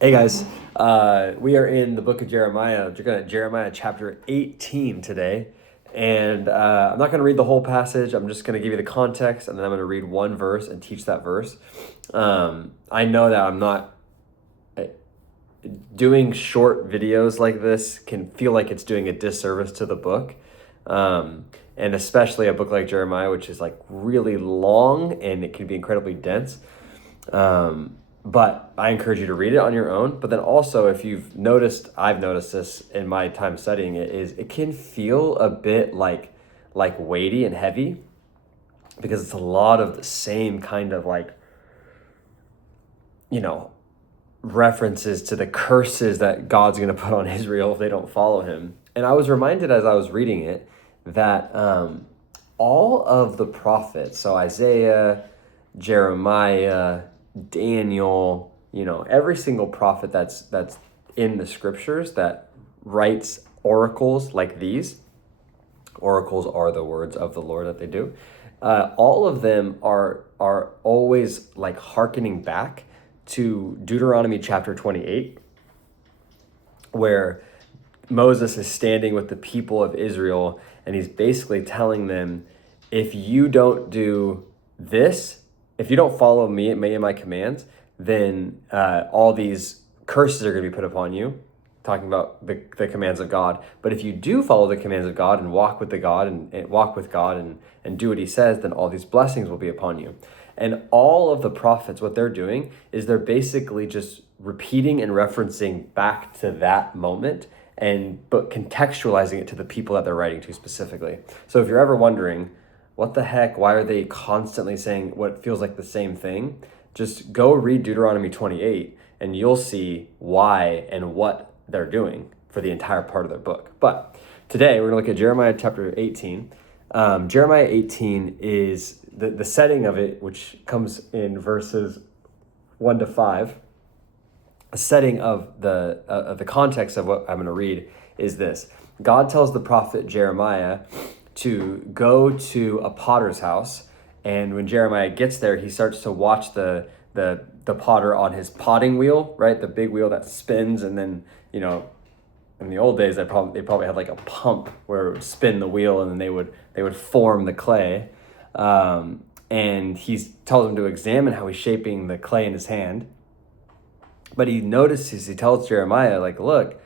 Hey guys, we are in the book of Jeremiah. We're looking at Jeremiah chapter 18 today. And I'm not going to read the whole passage. I'm just going to give you the context, and then I'm going to read one verse and teach that verse. I know that I'm not doing short videos like this can feel like it's doing a disservice to the book. And especially a book like Jeremiah, which is like really long and it can be incredibly dense. But I encourage you to read it on your own. But then also, if you've noticed, I've noticed this in my time studying it, is it can feel a bit like weighty and heavy because it's a lot of the same kind of references to the curses that God's going to put on Israel if they don't follow him. And I was reminded as I was reading it that all of the prophets, so Isaiah, Jeremiah, Daniel, every single prophet that's in the scriptures that writes oracles like these. Oracles are the words of the Lord that they do. All of them are always like hearkening back to Deuteronomy chapter 28, where Moses is standing with the people of Israel, and he's basically telling them, if you don't do this, if you don't follow me and my commands, then all these curses are going to be put upon you, talking about the commands of God. But if you do follow the commands of God and walk with God and do what he says, then all these blessings will be upon you. And all of the prophets, what they're doing is they're basically just repeating and referencing back to that moment, but contextualizing it to the people that they're writing to specifically. So if you're ever wondering, what the heck, why are they constantly saying what feels like the same thing? Just go read Deuteronomy 28 and you'll see why and what they're doing for the entire part of their book. But today we're going to look at Jeremiah chapter 18. Jeremiah 18 is the setting of it, which comes in verses 1 to 5. The setting of the context of what I'm going to read is this. God tells the prophet Jeremiah to go to a potter's house, and when Jeremiah gets there, he starts to watch the potter on his potting wheel, right? The big wheel that spins, and then, in the old days, they probably had like a pump where it would spin the wheel, and then they would form the clay. And he tells him to examine how he's shaping the clay in his hand. But he tells Jeremiah, look,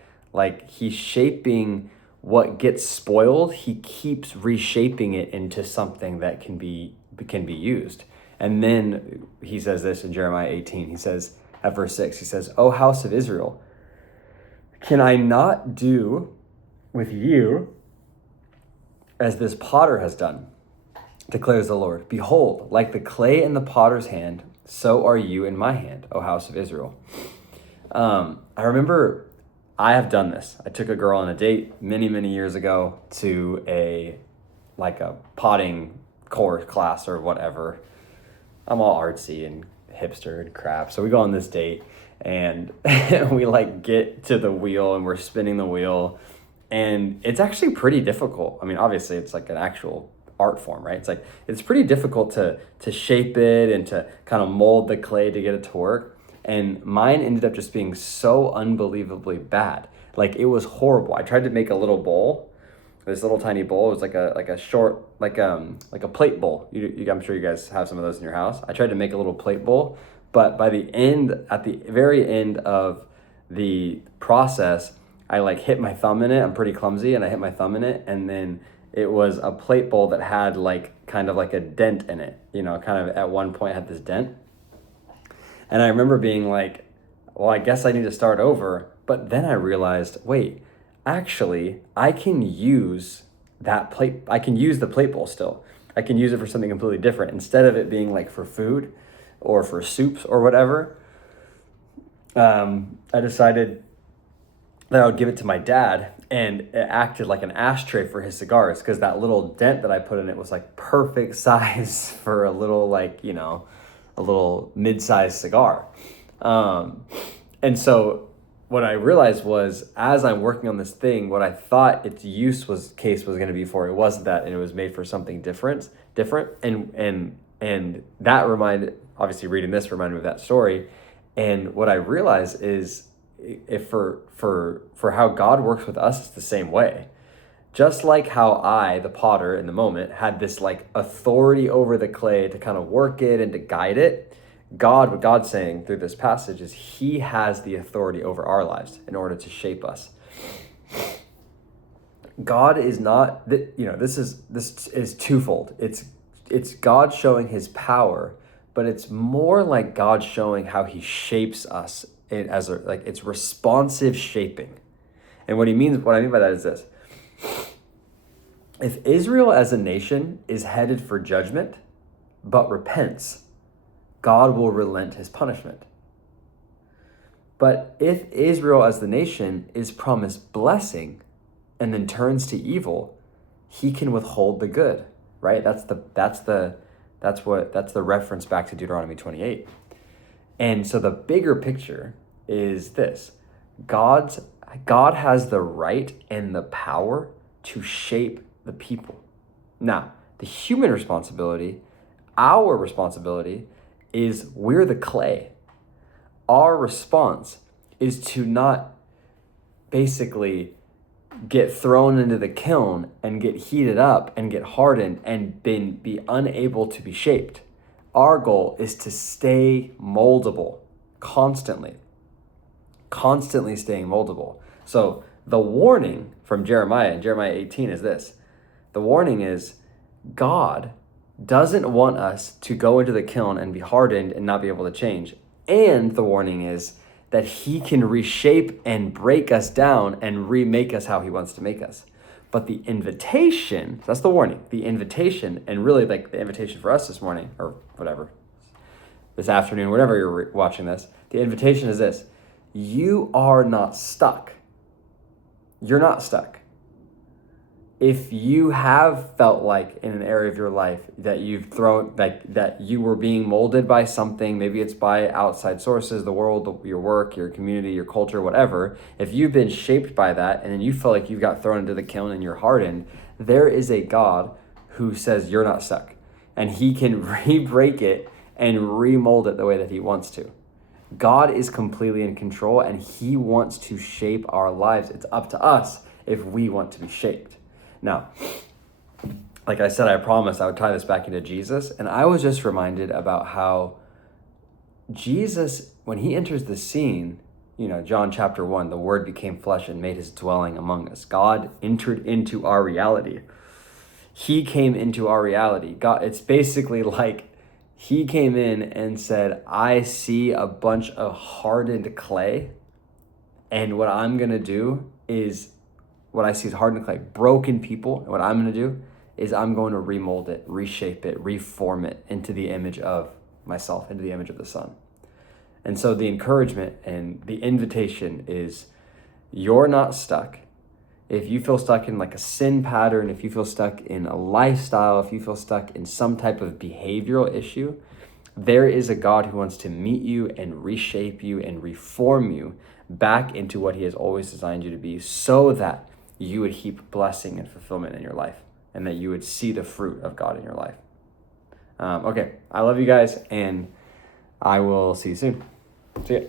he's shaping what gets spoiled. He keeps reshaping it into something that can be used. And then he says this in Jeremiah 18. He says at verse 6, he says, "O house of Israel, can I not do with you as this potter has done, declares the Lord? Behold, like the clay in the potter's hand, so are you in my hand, O house of Israel." I remember I have done this. I took a girl on a date many, many years ago to a potting course class or whatever. I'm all artsy and hipster and crap. So we go on this date, and we get to the wheel, and we're spinning the wheel, and it's actually pretty difficult. I mean, obviously it's like an actual art form, right? It's pretty difficult to shape it and to kind of mold the clay to get it to work. And mine ended up just being so unbelievably bad. It was horrible. I tried to make a little bowl, this little tiny bowl. It was like a short, like a plate bowl. I'm sure you guys have some of those in your house. I tried to make a little plate bowl, but at the very end of the process, I hit my thumb in it. I'm pretty clumsy, and I hit my thumb in it, and then it was a plate bowl that had kind of a dent in it. Kind of at one point had this dent. And I remember being like, well, I guess I need to start over. But then I realized, wait, actually, I can use that plate. I can use the plate bowl still. I can use it for something completely different. Instead of it being for food or for soups or whatever, I decided that I would give it to my dad, and it acted like an ashtray for his cigars, because that little dent that I put in it was perfect size for a little a little mid-sized cigar. And so what I realized was, as I'm working on this thing, what I thought its case was going to be for, it wasn't that, and it was made for something different. And that obviously reading this reminded me of that story. And what I realize is if for how God works with us, it's the same way. Just like how I, the potter in the moment, had this like authority over the clay to kind of work it and to guide it, what God's saying through this passage is he has the authority over our lives in order to shape us. God is not, this is twofold. It's God showing his power, but it's more like God showing how he shapes us it's responsive shaping. And what I mean by that is this. If Israel as a nation is headed for judgment, but repents, God will relent his punishment. But if Israel as the nation is promised blessing and then turns to evil, he can withhold the good, right? That's the reference back to Deuteronomy 28. And so the bigger picture is this. God has the right and the power to shape the people. Now, the human responsibility, our responsibility, is we're the clay. Our response is to not basically get thrown into the kiln and get heated up and get hardened and be unable to be shaped. Our goal is to stay moldable constantly staying moldable. So the warning from Jeremiah in Jeremiah 18 is this. The warning is God doesn't want us to go into the kiln and be hardened and not be able to change. And the warning is that he can reshape and break us down and remake us how he wants to make us. But the invitation, that's the warning, the invitation, and really like the invitation for us this morning, or whatever, this afternoon, whenever you're watching this, the invitation is this. You are not stuck. You're not stuck. If you have felt like in an area of your life that that you were being molded by something, maybe it's by outside sources, the world, your work, your community, your culture, whatever, if you've been shaped by that and then you feel like you got thrown into the kiln and you're hardened, there is a God who says you're not stuck. And he can re-break it and remold it the way that he wants to. God is completely in control and he wants to shape our lives. It's up to us if we want to be shaped. Now, like I said, I promised I would tie this back into Jesus. And I was just reminded about how Jesus, when he enters the scene, John chapter 1, the word became flesh and made his dwelling among us. God entered into our reality. He came into our reality. God, it's basically like he came in and said, I see a bunch of hardened clay. And what I'm going to do is, what I see is hardened clay, broken people. And what I'm going to do is I'm going to remold it, reshape it, reform it into the image of myself, into the image of the Son. And so the encouragement and the invitation is you're not stuck. If you feel stuck in like a sin pattern, if you feel stuck in a lifestyle, if you feel stuck in some type of behavioral issue, there is a God who wants to meet you and reshape you and reform you back into what he has always designed you to be, so that you would heap blessing and fulfillment in your life and that you would see the fruit of God in your life. Okay, I love you guys and I will see you soon. See ya.